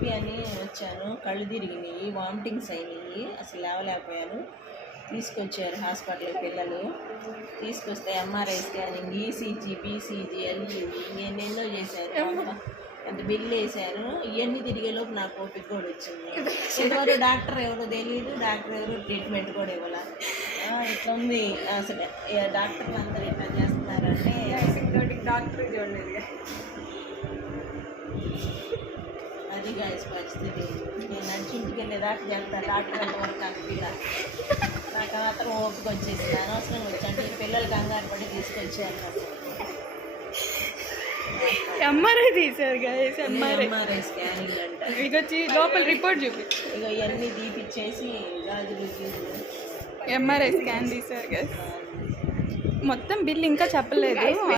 నొప్పి అని వచ్చాను. కళ్ళు తిరిగినాయి, వామిటింగ్స్ అయినాయి, అసలు లేవలేకపోయాను. తీసుకొచ్చారు హాస్పిటల్కి పిల్లలు. తీసుకొస్తే ఎంఆర్ఐ స్కానింగ్, ఈసీజీ, బీసీజీ అన్నీ ఎన్నెన్నో చేశారు. అంత బిల్లు వేశాను. ఇవన్నీ తిరిగేలోపు నాకు ఓపిక కూడా వచ్చింది. ఎవరు డాక్టర్ ఎవరో తెలియదు, డాక్టర్ ఎవరు ట్రీట్మెంట్ కూడా ఇవ్వాలి. ఇట్లా ఉంది అసలు. డాక్టర్లు అందరూ ఇట్లా చేస్తున్నారంటే డాక్టర్ చూడండి. అది గాయస్ పరిస్థితి. నేను నడిచి ఇంటికి వెళ్ళేదాకా చేస్తాను. డాక్టర్ వరకు అనిపిల్ల. నాకు మాత్రం ఓపిక వచ్చేసింది. అనవసరంగా వచ్చాను. ఈ పిల్లలు కంగారు పడి తీసుకొచ్చారు. ఎంఆర్ఐ తీశారు గాయస్. ఎంఆర్ఐ స్కానింగ్ అంట. ఇక వచ్చి లోపల రిపోర్ట్ చూపి ఇక ఇవన్నీ తీపిచ్చేసి గాజులు ఎంఆర్ఐ స్కాన్ తీశారు గాయస్. మొత్తం బిల్ ఇంకా చెప్పలేదు.